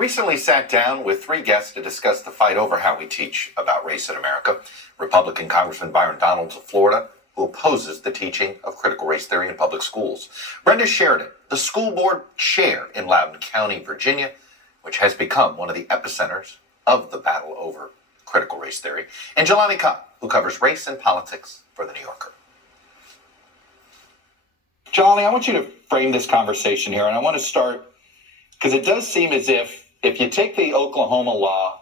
recently sat down with three guests to discuss the fight over how we teach about race in America. Republican Congressman Byron Donalds of Florida, who opposes the teaching of critical race theory in public schools. Brenda Sheridan, the school board chair in Loudoun County, Virginia, which has become one of the epicenters of the battle over critical race theory. And Jelani Kopp, who covers race and politics for The New Yorker. Jelani, I want you to frame this conversation here, and I want to start because it does seem as if you take the Oklahoma law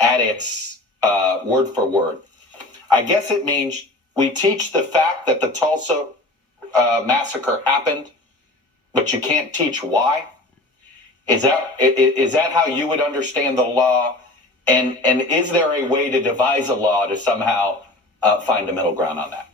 at its word for word, I guess it means we teach the fact that the Tulsa massacre happened, but you can't teach why. Is that how you would understand the law? And is there a way to devise a law to somehow find a middle ground on that?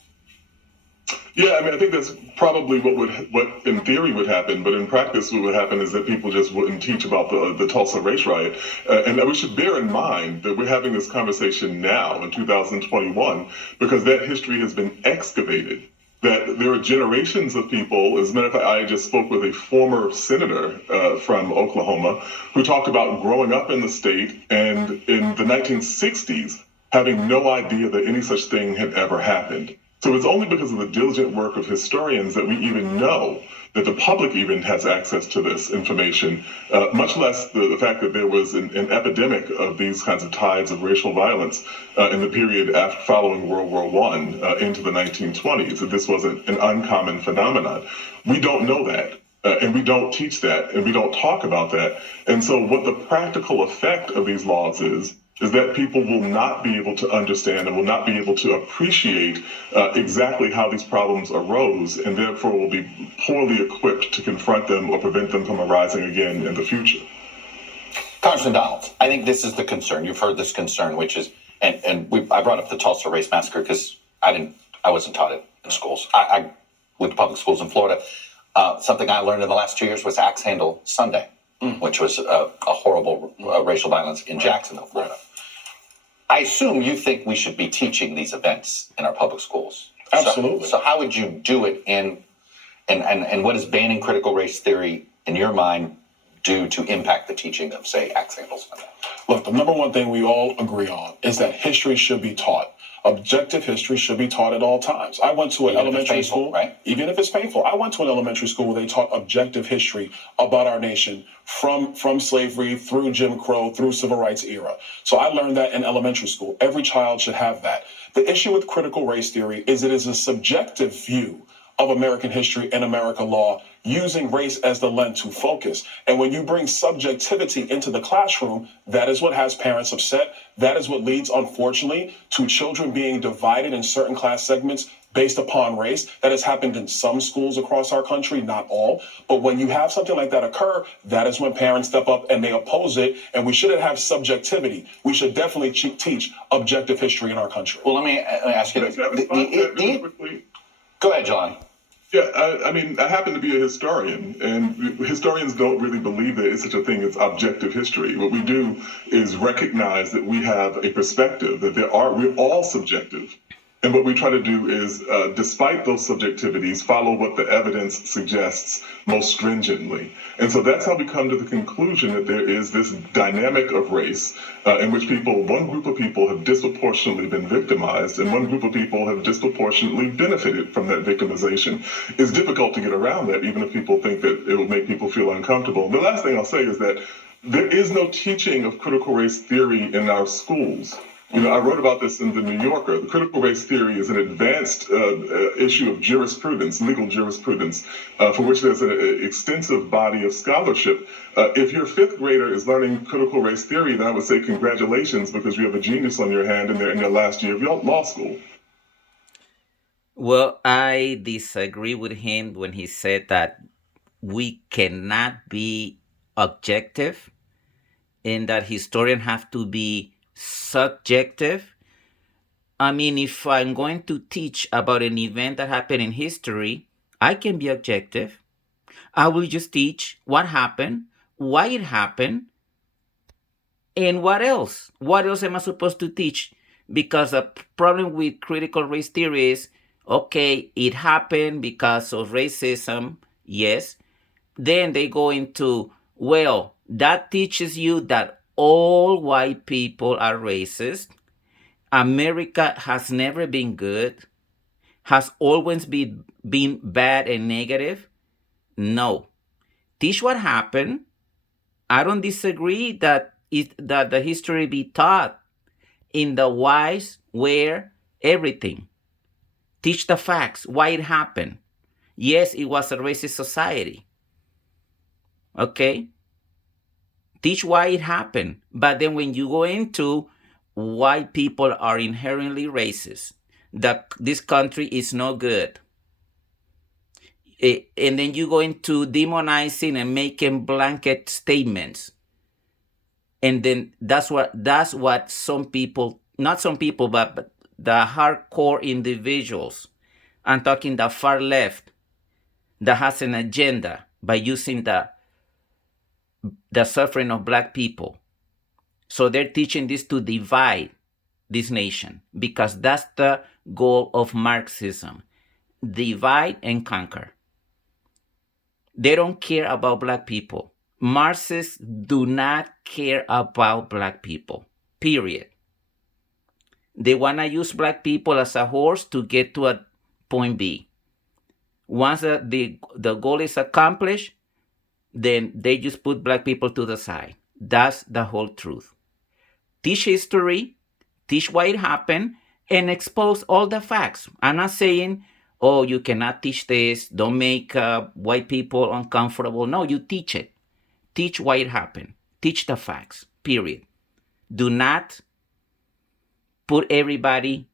Yeah, I mean, I think that's probably what in theory would happen, but in practice what would happen is that people just wouldn't teach about the Tulsa race riot. And we should bear in mind that we're having this conversation now in 2021 because that history has been excavated. That there are generations of people, as a matter of fact, I just spoke with a former senator from Oklahoma who talked about growing up in the state and in the 1960s having no idea that any such thing had ever happened. So it's only because of the diligent work of historians that we even know that the public even has access to this information, much less the fact that there was an epidemic of these kinds of tides of racial violence in the period following World War I into the 1920s. That this wasn't an uncommon phenomenon. We don't know that. And we don't teach that, and we don't talk about that. And so what the practical effect of these laws is that people will not be able to understand and will not be able to appreciate exactly how these problems arose, and therefore will be poorly equipped to confront them or prevent them from arising again in the future. Congressman Donalds, I think this is the concern. You've heard this concern, which is, I brought up the Tulsa race massacre because I wasn't taught it in schools. I went to public schools in Florida. Something I learned in the last 2 years was Axe Handle Sunday, which was a horrible racial violence in Jacksonville, Florida. I assume you think we should be teaching these events in our public schools. Absolutely. So how would you do it and what does banning critical race theory, in your mind, do to impact the teaching of, say, Axe Handle Sunday? Look, the number one thing we all agree on is that history should be taught. Objective history should be taught at all times. I went to an elementary school, right? Even if it's painful. I went to an elementary school where they taught objective history about our nation from slavery through Jim Crow, through civil rights era. So I learned that in elementary school. Every child should have that. The issue with critical race theory is it is a subjective view of American history and American law using race as the lens to focus. And when you bring subjectivity into the classroom, that is what has parents upset. That is what leads, unfortunately, to children being divided in certain class segments based upon race. That has happened in some schools across our country, not all. But when you have something like that occur, that is when parents step up and they oppose it. And we shouldn't have subjectivity. We should definitely teach objective history in our country. Well, let me ask you this. Go ahead, John. Yeah, I mean, I happen to be a historian, and historians don't really believe there is such a thing as objective history. What we do is recognize that we have a perspective, that we're all subjective. And what we try to do is, despite those subjectivities, follow what the evidence suggests most stringently. And so that's how we come to the conclusion that there is this dynamic of race in which one group of people have disproportionately been victimized and one group of people have disproportionately benefited from that victimization. It's difficult to get around that, even if people think that it will make people feel uncomfortable. The last thing I'll say is that there is no teaching of critical race theory in our schools. You know, I wrote about this in The New Yorker. The critical race theory is an advanced issue of jurisprudence, legal jurisprudence, for which there's an extensive body of scholarship. If your fifth grader is learning critical race theory, then I would say congratulations, because you have a genius on your hand and they're in their last year of your law school. Well, I disagree with him when he said that we cannot be objective and that historians have to be subjective. I mean, if I'm going to teach about an event that happened in history, I can be objective. I will just teach what happened, why it happened, and what else. What else am I supposed to teach? Because the problem with critical race theory is, okay, it happened because of racism, yes. Then they go into, well, That teaches you that all white people are racist. America has never been good, has always been bad and negative. No. Teach what happened. I don't disagree that the history be taught in the whys, where, everything. Teach the facts, why it happened. Yes, it was a racist society. Okay? Teach why it happened. But then when you go into why people are inherently racist, that this country is no good, and then you go into demonizing and making blanket statements, and then that's what some people, not some people, but the hardcore individuals, I'm talking the far left, that has an agenda by using the suffering of black people. So they're teaching this to divide this nation, because that's the goal of Marxism: divide and conquer. They don't care about black people. Marxists do not care about black people, period. They want to use black people as a horse to get to a point B. Once the goal is accomplished, then they just put black people to the side. That's the whole truth. Teach history, teach why it happened, and expose all the facts. I'm not saying, oh, you cannot teach this, don't make white people uncomfortable. No, you teach it. Teach why it happened. Teach the facts, period. Do not put everybody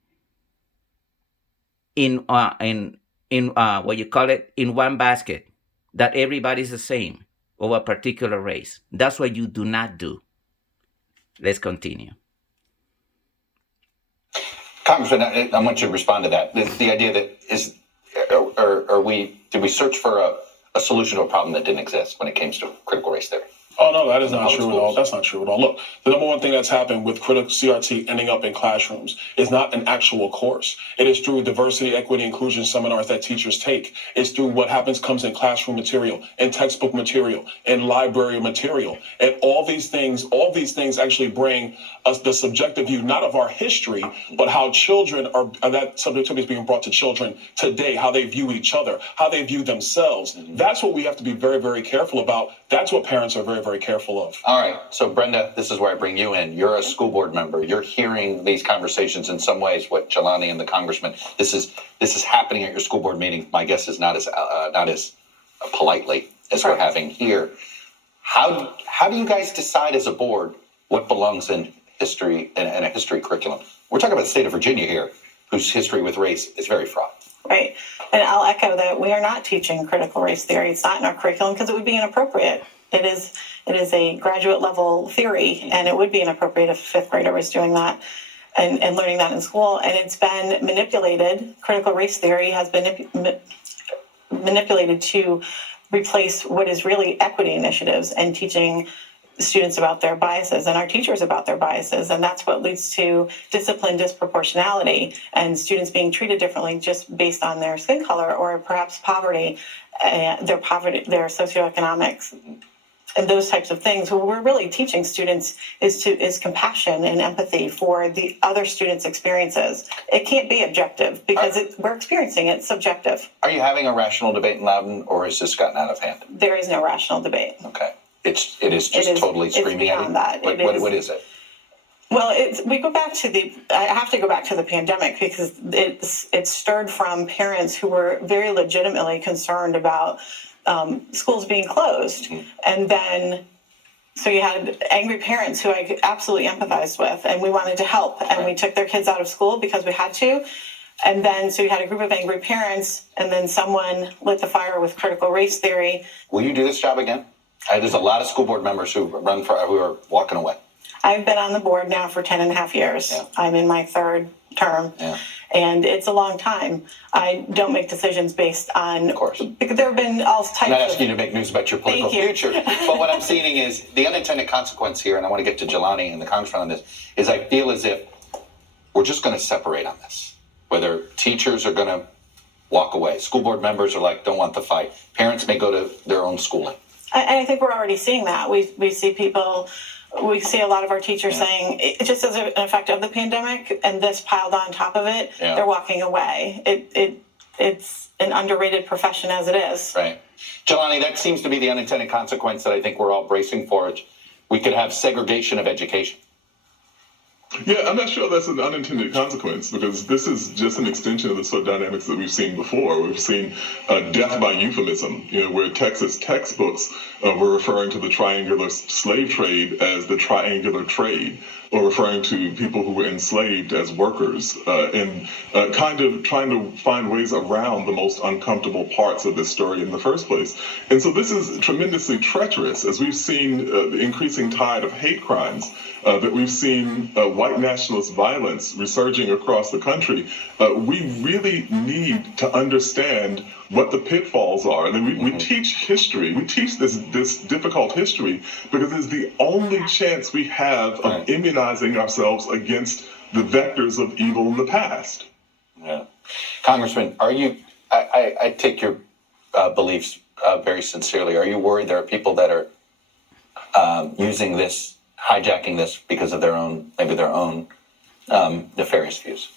in what you call it, in one basket, that everybody's the same of a particular race. That's what you do not do. Let's continue. Congressman, I want you to respond to that. The idea that did we search for a solution to a problem that didn't exist when it came to critical race theory? Oh, no, that is not true at all. That's not true at all. Look, the number one thing that's happened with critical CRT ending up in classrooms is not an actual course. It is through diversity, equity, inclusion seminars that teachers take. It's through what comes in classroom material, in textbook material, in library material. And all these things actually bring us the subjective view, not of our history, but how children that subjectivity is being brought to children today, how they view each other, how they view themselves. That's what we have to be very, very careful about. That's what parents are very, very careful of. All right. So, Brenda, this is where I bring you in. You're a school board member. You're hearing these conversations in some ways, what Jelani and the congressman, this is happening at your school board meeting. My guess is not as politely as we're having here. How do you guys decide as a board what belongs in history and a history curriculum? We're talking about the state of Virginia here, whose history with race is very fraught. Right. And I'll echo that we are not teaching critical race theory. It's not in our curriculum because it would be inappropriate. It is a graduate level theory, and it would be inappropriate if a fifth grader was doing that and learning that in school. And it's been manipulated. Critical race theory has been manipulated to replace what is really equity initiatives and teaching students about their biases and our teachers about their biases. And that's what leads to discipline disproportionality and students being treated differently just based on their skin color or perhaps poverty, their socioeconomics, and those types of things. What we're really teaching students is compassion and empathy for the other students' experiences. It can't be objective because we're experiencing it. It's subjective. Are you having a rational debate in Loudon, or has this gotten out of hand? There is no rational debate. Okay. It is totally screaming at you? That. What is it? Well, I have to go back to the pandemic because it stirred from parents who were very legitimately concerned about schools being closed. Mm-hmm. And then, so you had angry parents who I absolutely empathized with, and we wanted to help, and we took their kids out of school because we had to. And then, so you had a group of angry parents, and then someone lit the fire with critical race theory. Will you do this job again? There's a lot of school board members who are walking away. I've been on the board now for 10 and a half years. Yeah. I'm in my third term. Yeah. And it's a long time. I don't make decisions based on... Of course. Because there have been all types of... I'm not asking you to make news about your political future. But what I'm seeing is the unintended consequence here, and I want to get to Jelani and the congressman on this, is I feel as if we're just going to separate on this. Whether teachers are going to walk away. School board members are like, don't want the fight. Parents may go to their own schooling. And I think we're already seeing that. We see people, we see a lot of our teachers saying, just as an effect of the pandemic, and this piled on top of it, they're walking away. It's an underrated profession as it is. Right. Jelani, that seems to be the unintended consequence that I think we're all bracing for. We could have segregation of education. Yeah, I'm not sure that's an unintended consequence, because this is just an extension of the sort of dynamics that we've seen before. We've seen death by euphemism, where Texas textbooks were referring to the triangular slave trade as the triangular trade, or referring to people who were enslaved as workers, and kind of trying to find ways around the most uncomfortable parts of this story in the first place. And so this is tremendously treacherous, as we've seen the increasing tide of hate crimes, that we've seen white nationalist violence resurging across the country. We really need to understand what the pitfalls are. And then we teach history. We teach this difficult history because it's the only chance we have of immunizing ourselves against the vectors of evil in the past. Yeah. Congressman, are you, I take your beliefs very sincerely. Are you worried there are people that are using this, hijacking this because of their own, maybe their own nefarious views?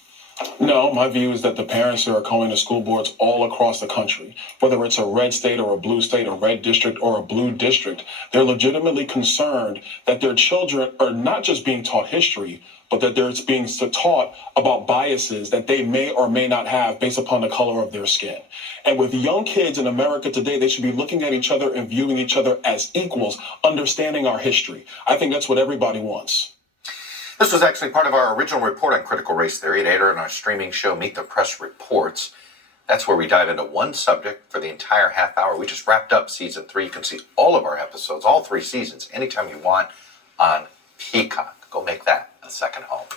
No, my view is that the parents that are calling the school boards all across the country, whether it's a red state or a blue state, a red district or a blue district, they're legitimately concerned that their children are not just being taught history, but that they're being taught about biases that they may or may not have based upon the color of their skin. And with young kids in America today, they should be looking at each other and viewing each other as equals, understanding our history. I think that's what everybody wants. This was actually part of our original report on critical race theory. It aired on our streaming show, Meet the Press Reports. That's where we dive into one subject for the entire half hour. We just wrapped up season 3. You can see all of our episodes, all 3 seasons, anytime you want on Peacock. Go make that a second home.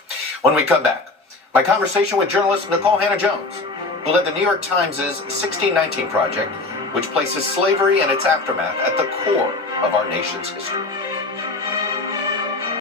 When we come back, my conversation with journalist Nicole Hannah-Jones, who led the New York Times' 1619 Project, which places slavery and its aftermath at the core of our nation's history.